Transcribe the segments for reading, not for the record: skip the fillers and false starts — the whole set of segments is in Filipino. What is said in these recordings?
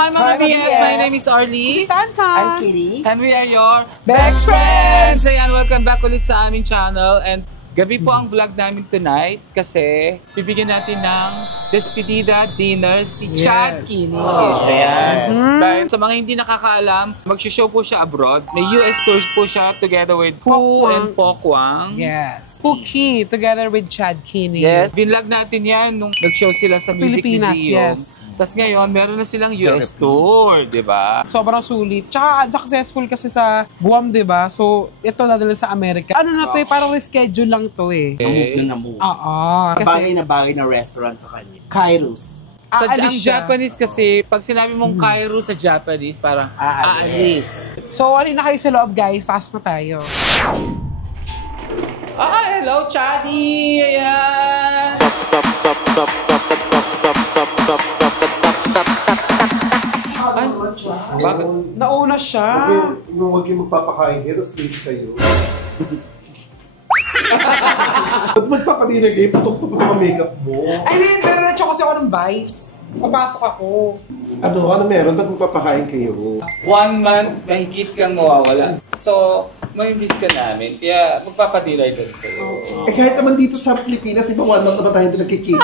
Hi mga BS! My name is Arlie. Si Tantan. I'm Kitty. And we are your Best friends! Ayan, welcome back ulit sa aming channel. And gabi po ang vlog namin tonight kasi bibigyan natin ng despedida dinner si Chad Kinis. Ayan. Dahil sa mga hindi nakakaalam, mag-show po siya abroad. May US tours po siya together with Poo and Pokwang. Yes. Pookie, together with Chad Kinis. Yes. Binlog natin yan nung nag-show sila sa Music Pilipinas, Museum. yes. Tapos ngayon, meron na silang US tour, di ba? Sobrang sulit. Tsaka successful kasi sa Guam, di ba? So, ito dadala sa Amerika. Ano na to eh, parang reschedule lang to eh. Namove. Oo. Bagay na bagay na restaurant sa kanya. Kairos. Sa ang Aalis siya. Japanese kasi, pag sinabi mong Cairo sa Japanese, parang aalis. So, alin na kayo sa loob, guys. Pasok na tayo. Hello, Chaddy! Ayan! Ay, bakit? Nauna siya. Huwag yung magpapakain kayo, tapos late kayo. Ba't magpapadinner kayo? Putok-putok ang makeup mo. Ay, hindi. Diretso kasi ako ng Vice. Papasok ako. Ano meron? Ba't magpapakain kayo? 1 month, mahigit kang mawawala. So, mamimiss ka namin. Kaya magpapadilay ka sa'yo. Eh kahit naman dito sa Pilipinas, iba 1 month naman tayo hindi nagkikita.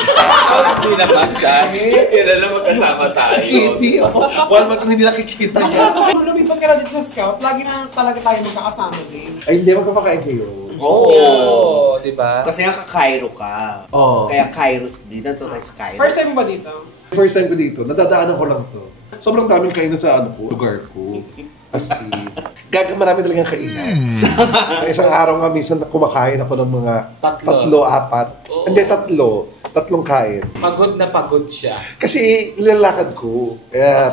Hindi naman siya. Kailan lang magkasama tayo. Si Kitty, 1 month kung hindi nakikita niya. Kung lumipad ka na dito sa Scout, lagi na talaga tayo magkakasama din. Ay hindi, magpapakain kayo. Oo, di ba? Kasi nga ka-Cairo ka. Oo. Kaya Kairos din. Nato tayo sa Kairos. First time ba dito? First time ko dito, nadadaanan ko lang to. Sobrang daming kainan sa lugar ko. As in, marami talagang kainan. Isang araw nga, minsan kumakain ako ng mga tatlo, apat. Oo. Hindi, tatlong kain. Pagod na pagod siya. Kasi nilalakad ko. Kaya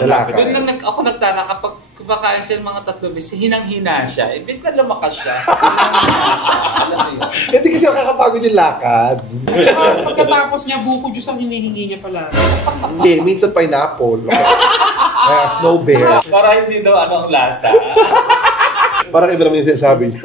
lalakad. Doon lang ako nagtataka kapag kumakain siya ng mga 3 beses, hinang-hina siya. Imbes na lumakas siya. Alam mo yun. Hindi kasi nakakapagod yung lakad. Tsaka pagkatapos niya, buko juice ang hinihingi niya pala. Hindi, minsan pineapple. Kaya snow bear. Para hindi daw ang lasa. Parang iba naman yung sinasabi niya.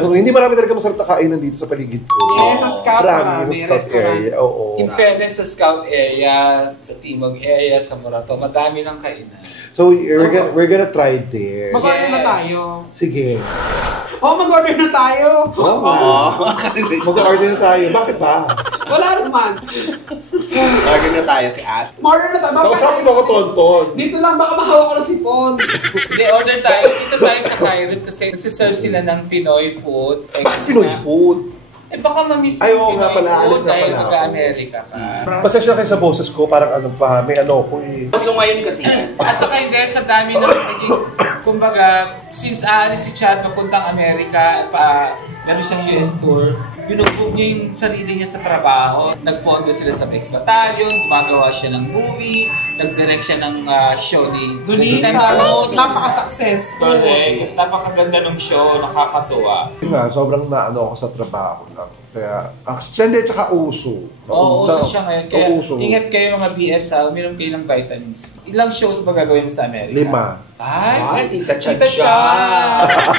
Hindi marami talaga masarap na kainan dito sa paligid ko. Yes, sa Scout marami, sa Scout area. Oo. In fairness sa Scout area, sa Timog area, sa Morato, madami ng kainan. So, we're gonna try there. Mag-order na tayo. Sige. Mag-order na tayo. Kasi Mag-order na tayo. Bakit ba? Wala naman. order na tayo kay At. Order na tayo. Kausapin mo ako, Tonton. Dito lang, baka mahawak ko ng sipon. Hindi, order tayo. Dito tayo sa Kairos kasi nagsiserve sila ng Pinoy food. Pinoy food. Baka mamiss Ay, oo yung nga Pinoy pala, alis food na dahil pala ako. mag-Amerika ka. Pasensya kayo sa boses ko, parang ano pa, may ano ko eh. So ngayon kasi, At saka hindi, sa dami na naging, kumbaga, since aalis si Chad papuntang Amerika, meron siyang US tour, binugbog niya yung sarili niya sa trabaho. Nagpondo sila sa Bex Battalion, gumagawa siya ng movie, nag-direct siya ng show ni Donita. Napaka-successful. Correct. Napakaganda ng show, nakakatuwa. Yun nga, sobrang naano ako sa trabaho lang. Kaya, actually, tsaka uso. Oo, uso siya ngayon. Kaya uso. ingat kayo mga BS ha, uminom kayo ng vitamins. Ilang shows ba gagawin mo sa Amerika? 5. Ay, Tita Chad Tita siya.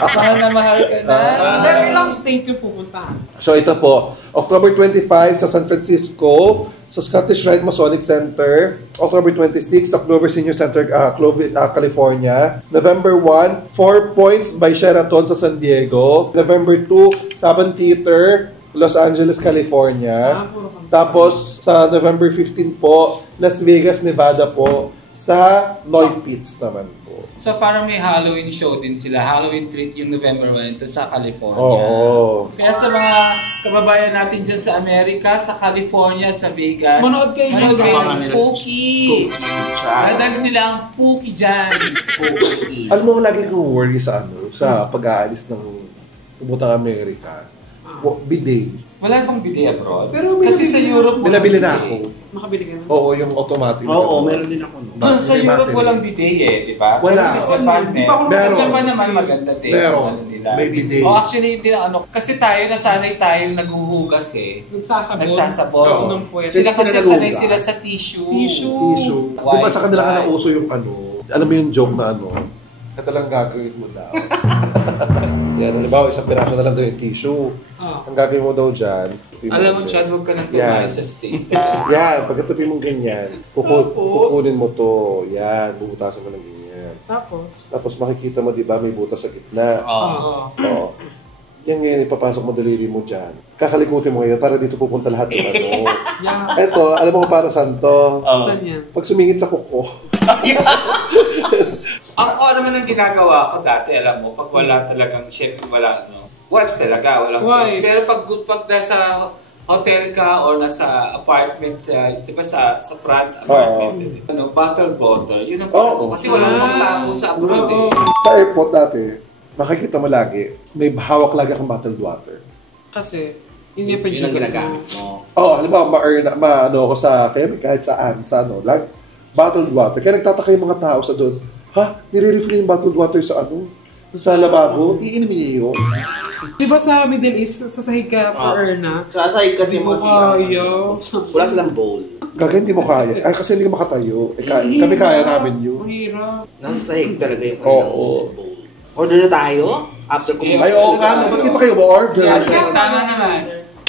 Mahal na mahal ka na. Pero ilang state yung pupuntahan? So ito po, October 25 sa San Francisco, sa Scottish Rite Masonic Center. October 26 sa Clover Senior Center, Clover, California. November 1, 4 Points by Sheraton sa San Diego. November 2, Saban Theater, Los Angeles, California. Tapos sa November 15 po, Las Vegas, Nevada po, sa Lloyd Pitts naman po. So parang may Halloween show din sila. Halloween treat yung November 1 ito sa California. Oo. Kaya sa mga kababayan natin dyan sa Amerika, sa California, sa Vegas, Manood kayo manood kayo Mga ng nila Pookie. Chad. Dahil nila ang Pookie dyan. Pookie. Alam mo, lagi kong worry sa sa pag-aalis ng pumuntang Amerika. Bidet. Wala bang bidet abroad? Pero may kasi sa nabili- Europe walang Binabili na bidet. ako. Makabili ka na. Oo, yung automatic. Oo, meron din ako. No? Sa Europe walang bidet eh, di ba? Wala. Pero sa Japan Di ba Sa meron? Japan naman maganda din. Meron. Ano nila. May bidet. Oh, actually, hindi na ano. Kasi tayo, nasanay tayo naghuhugas eh. Nagsasabon. Nagsasabon. Oo, ng puwet. Sila kasi Sila sanay naghuhugas. sila sa tissue. Tissue. Tissue. Di ba sa kanila nga nauso yung ano, alam mo yung joke na ano, ito lang gagawin mo daw. Yan, halimbawa, isang piraso na lang daw yung tissue. Ang gagawin mo daw dyan, Alam mo, Chad, huwag ka nang tumayo sa stage. yan, pagkatupi mong ganyan, kukunin mo to. Yan, bubutasan mo ng ganyan. Tapos makikita mo, di ba, may butas sa gitna. Oo. Yan ngayon, ipapasok mo daliri mo dyan. Kakalikutin mo ngayon para dito pupunta lahat ng ano. Ito, alam mo para saan to? Saan yan? Pag sumingit sa kuko. Ako naman ang ginagawa ko dati, alam mo, pag wala talagang, syempre wala, wipes talaga, walang choice. Pero pag nasa hotel ka or nasa apartment, diba sa France, apartment, bottled water, yun ang pala. Kasi wala namang tao sa abroad eh. Sa airport dati, makikita mo lagi, may hawak lagi akong bottled water. Kasi, yun yung ginagamit mo. Halimbawa, ma-ano ako sa, kahit saan, sa bottled water. Kaya nagtataka yung mga tao sa doon, nire-refill yung bottled water sa sa lababo, iinimin niya yun. Diba sa Middle East, sasahig ka per Erna? Sasahig kasi mga wala silang bowl. Gagawin, hindi mo kaya. Ay, kasi hindi ka makatayo. Kami kaya namin yun. Mahirap. Nasasahig talaga yung bowl. Order na tayo? After kumain. Ay, oo nga. Ba't di pa kayo ma-order? Yes, tama naman.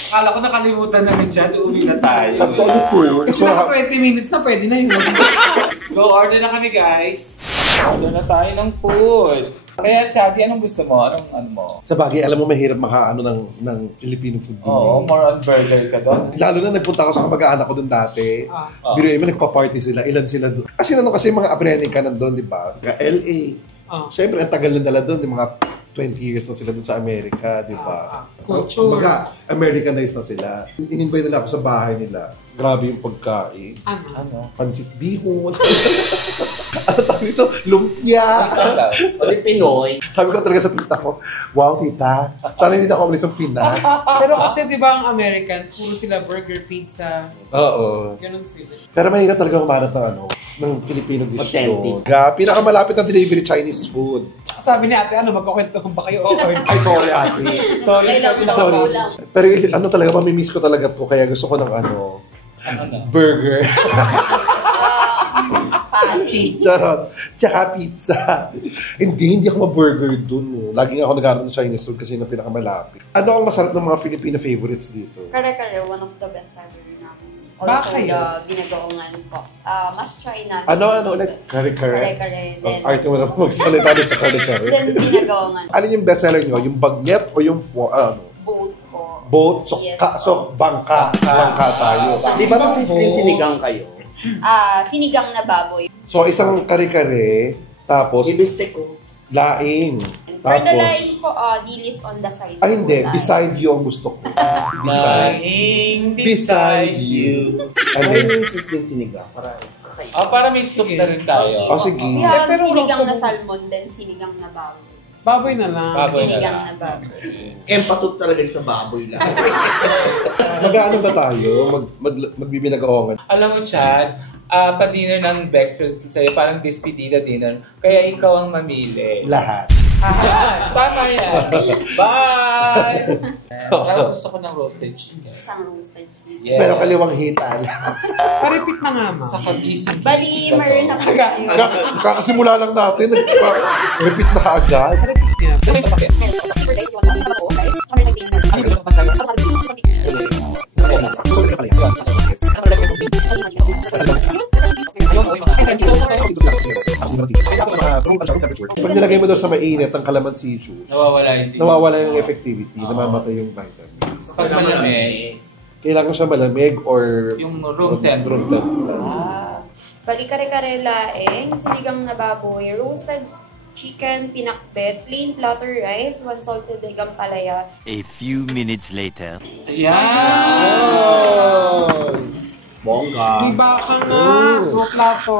Akala ko nakalimutan na ni Chad, uwi na tayo. Sabi ko, ano po? Kasi naka 20 minutes na, pwede na yun. Let's go, order na kami, guys. Order na tayo ng food. Kaya, Chadi, anong gusto mo? Anong ano mo? Sa bagay, alam mo, mahirap makaano ng Filipino food. Oo, more on burger ka doon. Lalo na nagpunta ako sa kamag-anak ko doon dati. Biruin mo, nagpa-party sila. Ilan sila doon? Kasi kasi mga Abrenica nandun, di ba? LA. Siyempre, ang tagal na nila doon. Mga 20 years na sila doon sa Amerika, di ba? Culture. Americanized na sila. In-invite nila ako sa bahay nila. Grabe yung pagkain. Ano? Pansit bihon. Ano tawag ito? Lumpia. Pati Pinoy. Sabi ko talaga sa tita ko, wow, tita. Sana hindi na ako umalis ng Pinas. Pero kasi di ba ang American, puro sila burger, pizza. Oo. Ganun sila. Pero mahirap talaga humanap ng Filipino dish Authentic. doon. Pinakamalapit na delivery Chinese food. Sabi ni ate, magkakwentuhan ba kayo? Ay, sorry ate. Sorry. Pero talaga, mamimiss ko talaga to. Kaya gusto ko ng burger. Pizza. Tsaka pizza. Hindi ako ma-burger dun. Laging ako nag-aaral ng Chinese food kasi yun ang pinakamalapit. Ano ang masarap ng mga Filipino favorites dito? Kare-kare, one of the best seller namin. Baka Also, yun? the binagoongan po. Must try namin. Ano ulit? Kare-kare? Kare-kare. Ang arte mo na magsalita doon sa kare-kare. Then, binagoongan. Alin yung bestseller nyo? Yung bagnet o yung Boat po. boat? So, Yes. bangka tayo. Di ba ito sinigang kayo? Sinigang na baboy. So, isang kare-kare, tapos Ibistek ko. laing. For the Tapos, line po, dilis on the side. ay hindi, Po, beside you ang gusto ko. Beside you. Ano Ano? yung sisteng sinigang? Para Para may soup na rin tayo. Oh, sige. We have pero sinigang wala na sa- salmon, then sinigang na baboy. Baboy na lang. Baboy na Sinigang lang. na baboy. empatot talaga sa baboy lang. Mag-ano ba tayo? Magbibinagaongan. Alam mo, Chad, pa-dinner ng best friends sa'yo, parang despedida dinner. Kaya ikaw ang mamili. Lahat. Tama yan. Bye! Parang gusto ko ng roasted chicken. Isang roasted chicken. Yes. Pero kaliwang hita. Pa-repeat na nga, ma. Sa kagising. Bali, meron na po tayo. Kakasimula lang natin. Repeat na kaagad. Pag nilagay mo daw sa mainit ang calamansi juice, nawawala yung effectivity, namamatay yung vitamins. Pag malamig, Kailangan siya malamig or yung room temp. Bali, kare-kare laing, sinigang na baboy, roasted chicken, pinakbet, plain platter rice, one salted egg ang palaya. A few minutes later. Yan! Bongga. May baka nga. Mga plato.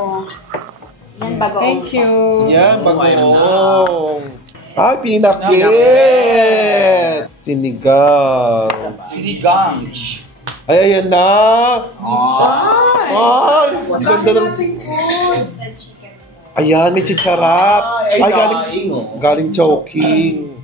Yan, bagoong. Thank you. Yan, bagoong. Ay, pinakbet! Sinigang. Sinigang. Ay, ayan na! Ay! Ganda ng... Roasted chicken. Ayan, may chicharap. Ay, galing, galing Chowking.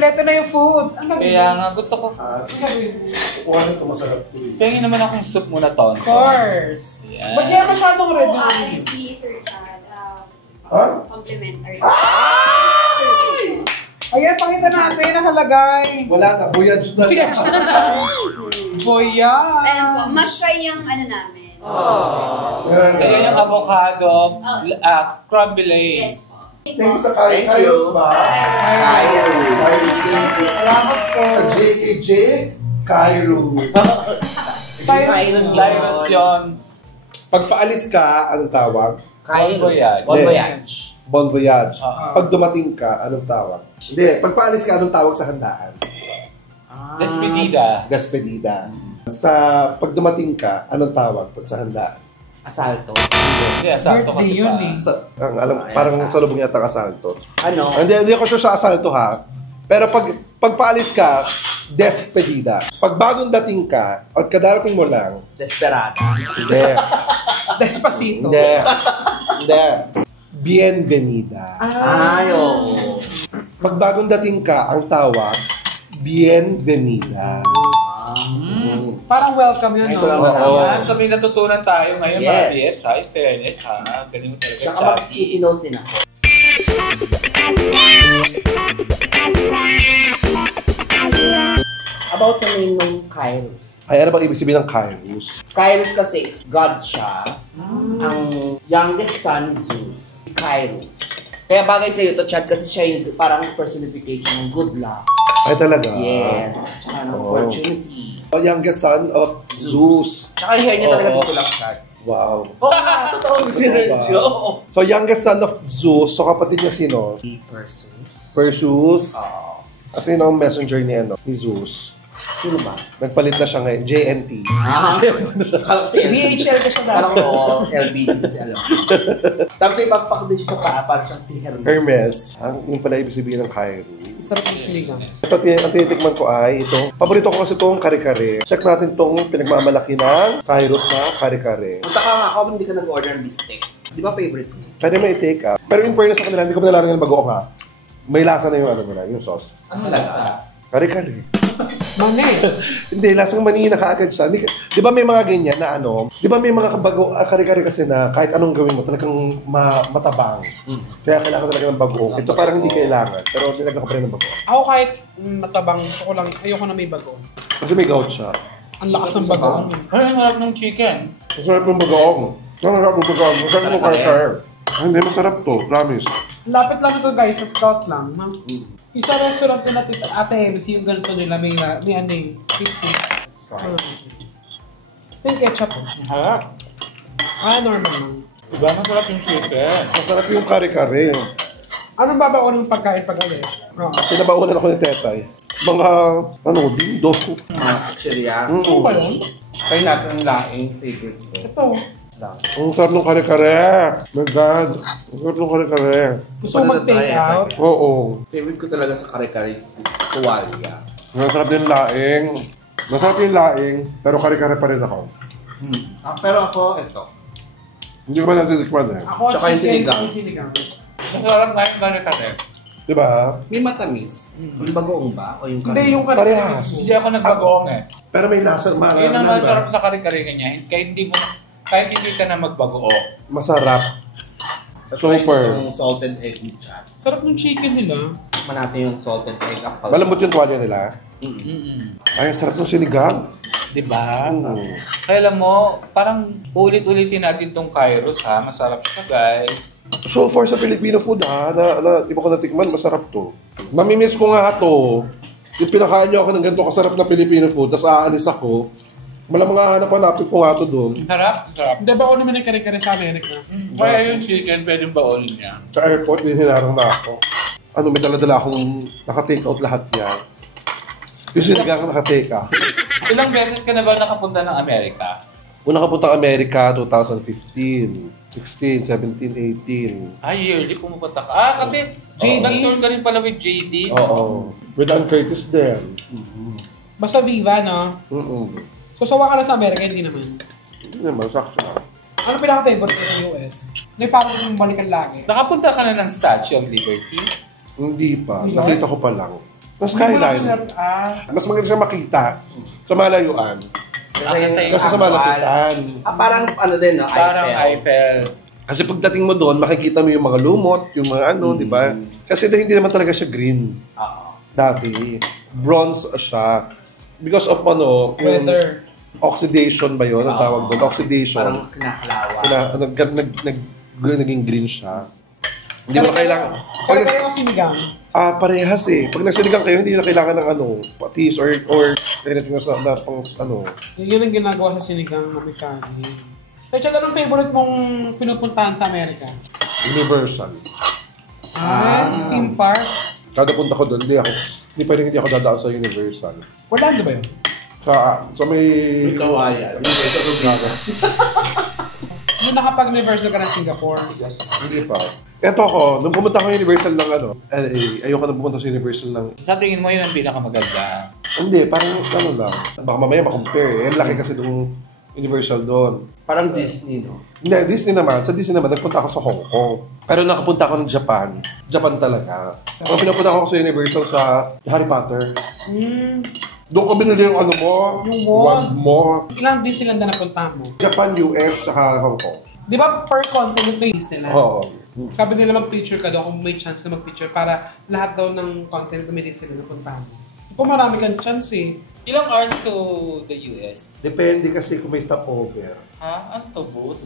Kompleto na yung food. Ang gabi. Kaya nga, gusto ko. Kukuha nito masarap to eh. Tingin naman akong soup muna, Ton. Of course. Yan. Ba't yan masyadong red? Si Sir Chad, Ha? complimentary. Ayan, pakita natin, nakalagay. Wala na, voyage na. Voyage na na. Voyage. Ayan po, must try yung ano namin. Ayan yung avocado, crumble. Yes po. Thank you sa Kairos ba? Salamat po. Sa JKJ, Kairos. Cyrus yun. Pagpaalis ka, anong tawag? Bon voyage. Bon voyage. Bon voyage. Oo. Pag dumating ka, anong tawag? Hindi, pagpaalis ka, anong tawag sa handaan? Despedida. Despedida. Sa pag dumating ka, anong tawag sa handaan? Asalto. Kasi asalto Birthday kasi yun pa. eh. Ang alam, parang salubong yata asalto. Ano? Hindi ako sure sa asalto ha. Pero pagpaalis ka, despedida. Pag bagong dating ka, at kadarating mo lang, Desperado. hindi. Despacito. Hindi. Hindi. Bienvenida. Ay, oo. Pag bagong dating ka, ang tawag, bienvenida. Parang welcome yun, Ito lang no? na. Yan, so may natutunan tayo ngayon, Yes. mga BS, ha? In fairness, ha? Galing mo talaga, Tsaka Chubby. mag-iinos din ako. About sa name ng Kairos. Ay, ano bang ibig sabihin ng Kairos? Kairos kasi is God siya. Ang youngest son is Zeus. Si Kairos. Kaya bagay sa'yo to, Chad, kasi siya yung parang personification ng good luck. Ay, talaga? Yes. Tsaka ng Oh. opportunity. The youngest son of Zeus. Tsaka yung hair niya talaga Oo. dito lang, Chad. Wow. Oo nga, totoo. ba? So, youngest son of Zeus. So, kapatid niya sino? Perseus. Perseus. Oo. Kasi yun ang messenger ni Zeus. Sino ba? Nagpalit na siya ngayon. JNT. Parang si DHL ka siya dati. Parang LBC kasi alam. Tapos may pagpak din siya sa paa, parang siyang si Hermes. Hermes. Yung pala ibig sabihin ng Kairos. Sarap yung sinigang. Ito, ang tinitikman ko ay ito. Paborito ko kasi itong kare-kare. Check natin itong pinagmamalaki ng Kairos na kare-kare. Punta ka nga ako, hindi ka nag-order ng beefsteak. Di ba favorite mo? Pwede may take up. Pero in fairness sa kanila, hindi ko nalalang yung bago ha. May lasa na yung ano nila, yung sauce. Ano lasa? Kare-kare. Mani. Hindi, lasang mani na kaagad siya. Di ba may mga ganyan na ano? Di ba may mga bago, kare-kare kasi na kahit anong gawin mo, talagang matabang. Kaya kailangan talaga ng bago. Ito parang hindi kailangan. Pero nilagyan ko pa rin ng bago. Ako kahit matabang, gusto ko lang, ayoko na may bago. Kasi may gout siya. Ang lakas ng bago. Ay, ang harap ng chicken. Masarap yung bagoong. Masarap yung bagoong. Masarap yung kare-kare. Hindi, masarap to. Promise. Lapit lang ito guys, sa Scout lang. No? Isa restaurant nila, Ate MC, yung ganito nila, may ano yung 50. Yung ketchup. Ang harap. Normal lang. Diba, masarap yung chicken. Masarap yung kare-kare. Anong babaon ng pagkain pag alis? Oo. Pinabaunan ako ni Tetay. Mga, dindo. Actually, Ano ba yun? Kaya natin ang laing favorite ko. Ito. Ang sarap ng kare-kare. My God. Ang sarap ng kare-kare. Gusto mo mag-take out? Oo. Favorite ko talaga sa kare-kare, tuwalya. Masarap din laing. Masarap yung laing, pero kare-kare pa rin ako. Pero ako, ito. Hindi ko ba natitikman eh. Ako, Tsaka yung chicken, sinigang. yung sinigang. Masarap nga yung kare-kare. Di ba? May matamis. Yung bagoong ba? O yung Hindi, yung Parehas. Hindi ako nagbagoong eh. Pero may lasa. Yun ang masarap sa kare-kare kanya. Kahit hindi ka na magbagoo. Masarap. Super. Super. Yung salted egg ni Chad. Sarap ng chicken nila. Tikman natin yung salted egg apple. Malambot yung tuwalya nila. Ay, ang sarap ng sinigang. Diba? Mm. Kaya alam mo, parang ulit-ulitin natin tong Kairos ha. Masarap siya guys. So far sa Filipino food ha, iba ko natikman, masarap to. Mamimiss ko nga to. Yung pinakain niyo ako ng ganito kasarap na Filipino food, tapos aalis ako. Malamang hanap-hanapin ko nga to doon. Sarap, sarap. Hindi ba naman yung kare-kare sa Amerika? Kaya yung chicken, pwedeng baonin niya. Sa airport, din hinarang na ako. Ano, may dala-dala akong naka-take out lahat yan. Yung sinigang naka-take out. Ilang beses ka na ba nakapunta ng Amerika? Una kapunta Amerika, 2015, 16, 17, 18. Yearly pumupunta ka. Kasi nag-tour ka rin pala with JD. Oo. With Ann Curtis din. Basta Viva, no? Susawa ka na sa Amerika, hindi naman. Hindi naman, sakto. Ano pinaka-favorite ko sa US? Hindi parang gusto mong balikan lagi. Nakapunta ka na ng Statue of Liberty? Hindi pa. Nakita ko pa lang. Mas skyline. Mas maganda siya makita sa malayuan. Kasi sa malapitan. Parang ano din, no? Parang Eiffel. Kasi pagdating mo doon, makikita mo yung mga lumot, yung mga ano, di ba? Kasi hindi naman talaga siya green. Dati. Bronze siya. Because of ano, yung oxidation ba yun? Ang tawag doon? Oxidation. Parang kinakalawa. Naging green siya. Hindi mo na kailangan. Kaya kasi sinigang. Parehas eh. Pag nagsinigang kayo, hindi na kailangan ng ano, patis or anything na pang ano. Yun ang ginagawa sa sinigang na may kanin. Kaya anong favorite mong pinupuntahan sa Amerika? Universal. Theme park? Kada punta ko doon, hindi pwedeng hindi ako dadaan sa Universal. Orlando ba yun? Sa may... Kawayan. Yung nakapag-Universal ka ng Singapore. Hindi pa. Eto ako, nung pumunta ko Universal ng ano, LA, ayoko na pumunta sa Universal ng... Sa tingin mo yun ang pinakamaganda? Hindi, parang ano lang. Baka mamaya makompare. Laki kasi nung Universal doon. Parang Disney, no? Hindi, Disney naman. Sa Disney naman, nagpunta ako sa Hong Kong. Pero nakapunta ako ng Japan. Japan talaga. Kung pinapunta ako sa Universal sa Harry Potter. Doon ko binili yung ano mo. Yung wand mo. Ilang Disneyland na napunta mo? Japan, US, saka Hong Kong. Di ba per continent may Disneyland? Oo. Sabi nila mag-picture ka daw kung may chance na mag-picture para lahat daw ng continent na may Disneyland na puntahan mo. Kung marami kang chance eh. Ilang hours to the US? Depende kasi kung may stopover. Ang tubos?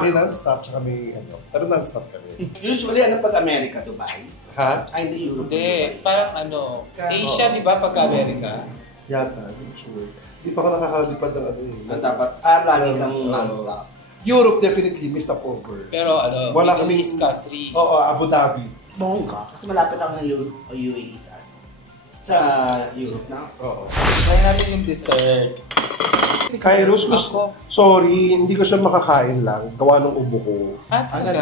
May non-stop, tsaka may ano. Pero non-stop kami. Usually, ano pag America, Dubai? Ha? Ay, hindi Europe. Hindi, parang ano, Asia, di ba, pagka-America? Yata, hindi sure. Hindi pa ako nakakalipad ng ano eh. Dapat, lagi kang non-stop. Europe definitely may stopover. Pero ano, Wala Middle kaming- East country. Oo, Abu Dhabi. Bongga. Kasi malapit ako ng UAE sa Europe na. Oo. Kaya natin yung dessert. Kairos, sorry, hindi ko siya makakain lang. Gawa ng ubo ko.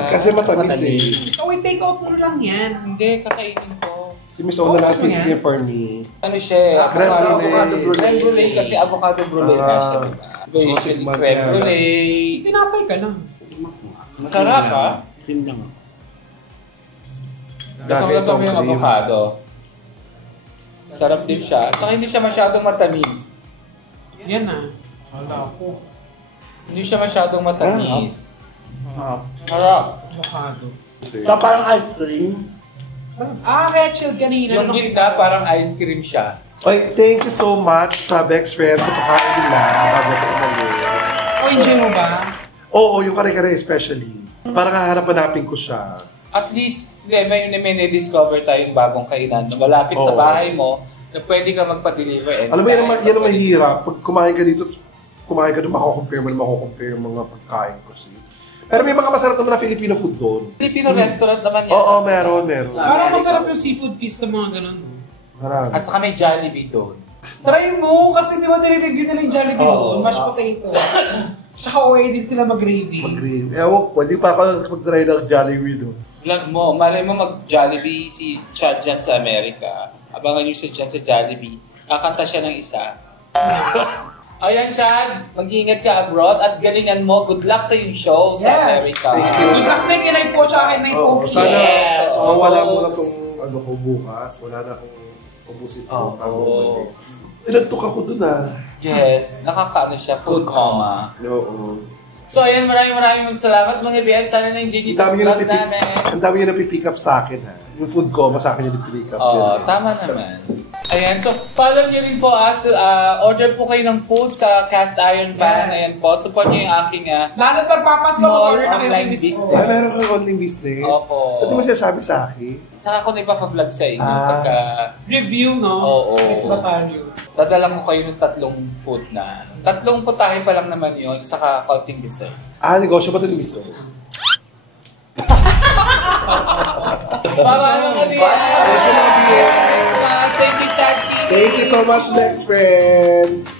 Kasi matamis eh. So we take out mo lang yan. Hindi, kakainin ko. Si Miss Ona gusto natin niya? here for me. Ano siya? Creme brulee. Creme brulee kasi avocado brulee na siya, di ba? Diba usually tikman creme yan. brulee. Tinapay ka na. Masarap ha? Dahil Ito itong yung cream. avocado. Sarap din siya. Saka hindi siya masyadong matamis. Yan na. Hala ko. Hindi siya masyadong matamis. Sarap. Avocado. So, parang ice cream. Kaya chilled kanina. Yung gitna parang ice cream siya. Okay, thank you so much sa Bex Friends sa pagkain nila bago sa umalis. Enjoy mo ba? Oo, yung kare-kare especially. Parang hahanap-hanapin ko siya. At least, may discover tayong bagong kainan na malapit sa Oo. bahay mo na pwede ka magpa-deliver. Alam mo, yan ang mahirap. Pag kumain ka dito, kumain ka doon, mako-compare yung mga pagkain ko. Pero may mga masarap naman na Filipino food doon. Filipino restaurant naman yan. Oo, meron. Parang masarap yung seafood feast ng mga ganun. Marami. At saka may Jollibee doon. Try mo, kasi di ba nire-review nila yung Jollibee Oo. doon? Mashed potato. Tsaka away din sila mag-gravy. Mag-green. Ewan, pwede pa ako mag-try ng Jollibee doon. Vlog mo, malay mo mag-Jollibee si Chad dyan sa Amerika. Abangan nyo siya dyan sa Jollibee. Kakanta siya ng isa. Ayan, Chad. Mag-iingat ka abroad at galingan mo. Good luck sa yung show sa Yes. Amerika. Thank you. Good luck na yung kinay po tsaka kinay po. Oo, sana Yes. mawala Oo. mo na itong ano ko bukas. Wala na akong ubusin ko. Oo. Inantok ako doon Yes. Nakakaano siya. Food coma. Oo. So, ayan. Maraming salamat mga BS. Sana na-enjoy Ang dami dito nyo vlog namin. ang dami nyo napipick up sa akin ha. Yung food ko, sa akin yung napipick up. Oo, tama naman. Ayan, so follow nyo rin po order po kayo ng food sa Cast Iron Pan. Yes. Ayan po, support nyo yung aking Lalo pagpapasko, Small mag-order na kayo online kay Miss business. O. Ay, meron kang online business. Opo. Ito mo sinasabi sa akin. Saka ko na ipapablog sa inyo Ah. pagka Review, no? Oo. Ex Batalyo. dadala ko kayo ng 3 food na. 3 putahe pa lang naman yun, saka konting dessert. Negosyo ba ito ni Miss O? Bye-bye mga BS! Safety chat. Thank you so much, next friends!